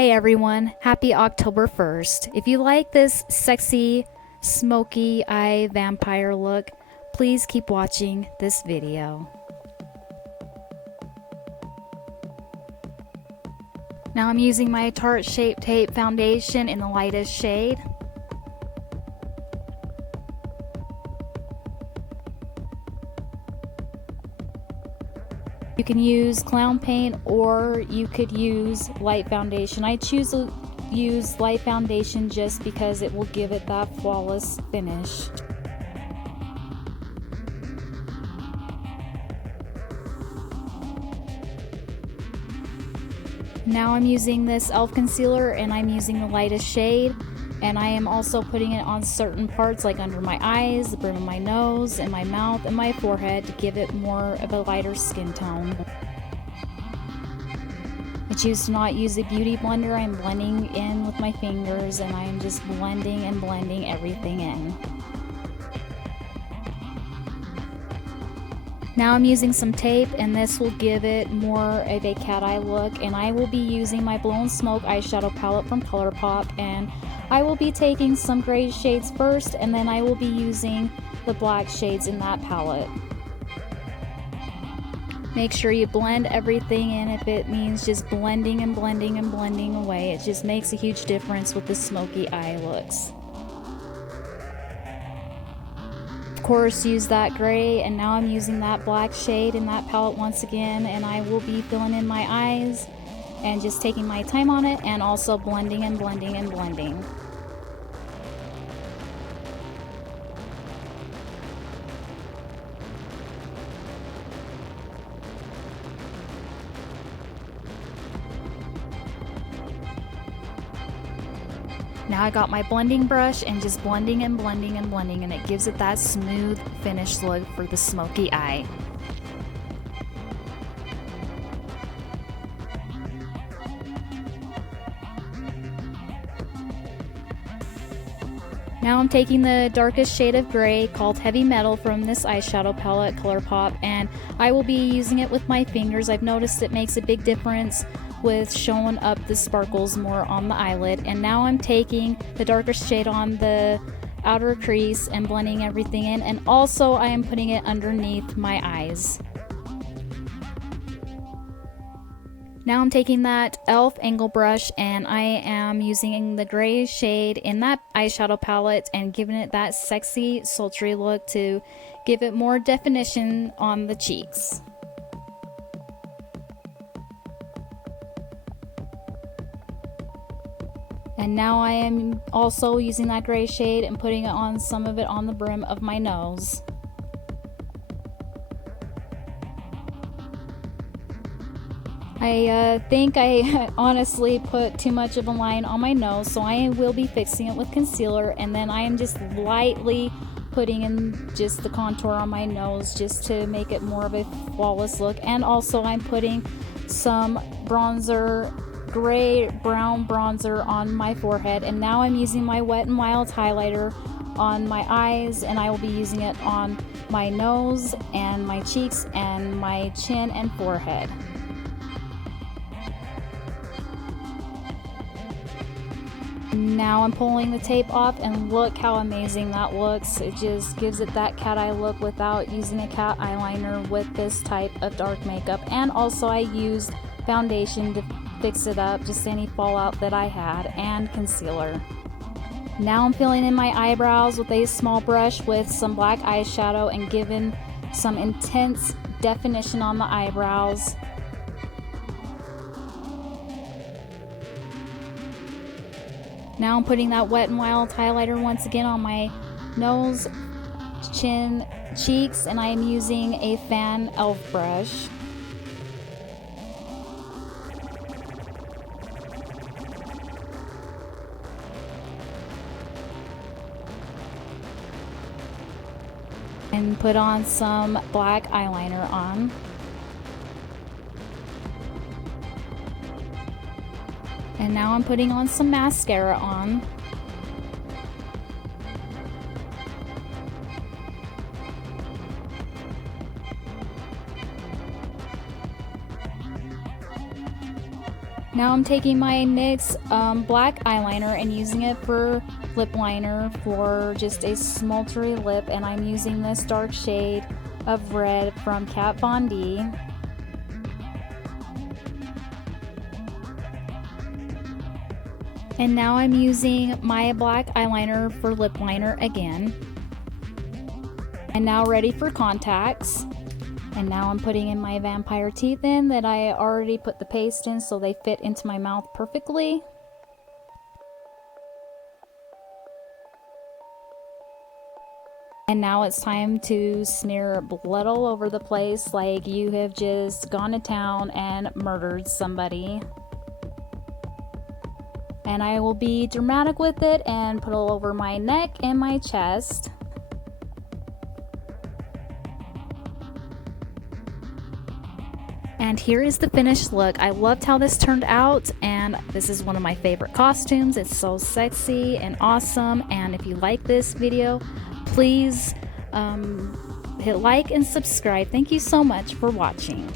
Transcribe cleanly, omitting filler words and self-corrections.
Hi everyone, happy October 1st. If you like this sexy, smoky eye vampire look, please keep watching this video. Now I'm using my Tarte Shape Tape foundation in the lightest shade. You can use clown paint or you could use light foundation. I choose to use light foundation just because it will give it that flawless finish. Now I'm using this e.l.f. concealer and I'm using the lightest shade, and I am also putting it on certain parts like under my eyes, the brim of my nose, and my mouth and my forehead to give it more of a lighter skin tone. I choose to not use a beauty blender. I'm blending in with my fingers and I'm just blending and blending everything in. Now I'm using some tape, and this will give it more of a cat eye look, and I will be using my Blown Smoke eyeshadow palette from ColourPop, and I will be taking some gray shades first and then I will be using the black shades in that palette. Make sure you blend everything in. If it means just blending and blending and blending away, it just makes a huge difference with the smoky eye looks. Of course, use that gray, and now I'm using that black shade in that palette once again, and I will be filling in my eyes and just taking my time on it and also blending and blending and blending. Now I got my blending brush and just blending and blending and blending, and it gives it that smooth finished look for the smoky eye. Now I'm taking the darkest shade of gray called Heavy Metal from this eyeshadow palette, ColourPop, and I will be using it with my fingers. I've noticed it makes a big difference with showing up the sparkles more on the eyelid. And now I'm taking the darkest shade on the outer crease and blending everything in, and also I am putting it underneath my eyes. Now I'm taking that e.l.f. angle brush and I am using the gray shade in that eyeshadow palette and giving it that sexy, sultry look to give it more definition on the cheeks. And now I am also using that gray shade and putting it on some of it on the brim of my nose. I think I honestly put too much of a line on my nose, so I will be fixing it with concealer, and then I am just lightly putting in just the contour on my nose just to make it more of a flawless look. And also I'm putting some bronzer, gray brown bronzer on my forehead, and now I'm using my Wet n Wild highlighter on my eyes, and I will be using it on my nose and my cheeks and my chin and forehead. Now I'm pulling the tape off, and look how amazing that looks. It just gives it that cat eye look without using a cat eyeliner with this type of dark makeup. And also I used foundation to fix it up, just any fallout that I had, and concealer. Now I'm filling in my eyebrows with a small brush with some black eyeshadow and giving some intense definition on the eyebrows. Now I'm putting that Wet n Wild highlighter once again on my nose, chin, cheeks, and I am using a fan e.l.f. brush. And put on some black eyeliner on. And now I'm putting on some mascara on. Now I'm taking my NYX black eyeliner and using it for lip liner for just a smoldery lip, and I'm using this dark shade of red from Kat Von D. And now I'm using my black eyeliner for lip liner again. And now ready for contacts. And now I'm putting in my vampire teeth in that I already put the paste in so they fit into my mouth perfectly. And now it's time to smear blood all over the place like you have just gone to town and murdered somebody. And I will be dramatic with it and put all over my neck and my chest. And here is the finished look. I loved how this turned out, and this is one of my favorite costumes. It's so sexy and awesome. And if you like this video, please hit like and subscribe. Thank you so much for watching.